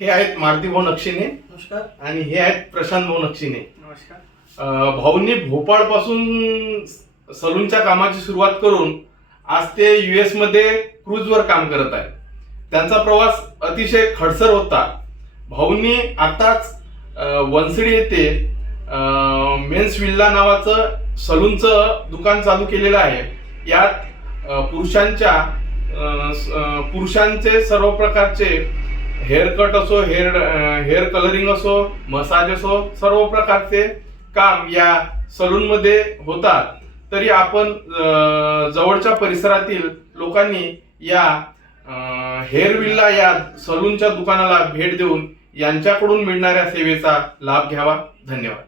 हे आहेत मारुती भाऊ नक्षिने नमस्कार. आणि हे आहेत प्रशांत भाऊ नक्षिने. नमस्कार. भाऊंनी भोपाळ पासून सलूनच्या कामाची सुरुवात करून आज ते US मध्ये क्रूजवर काम करत आहेत. त्यांचा प्रवास अतिशय खडसर होता. भाऊंनी आताच वनसडी येथे मेन्स विल्ला नावाचं सलूनचं दुकान चालू केलेलं आहे. यात पुरुषांचे सर्व प्रकारचे हेअर कट असो, हेअर कलरिंग असो, मसाज असो, सर्व प्रकारचे काम या सलून मध्ये होतात. तरी आपण जवळच्या परिसरातील लोकांनी या हेअर विल्ला या सलूनच्या दुकानाला भेट देऊन यांच्याकडून मिळणाऱ्या सेवेचा लाभ घ्यावा. धन्यवाद.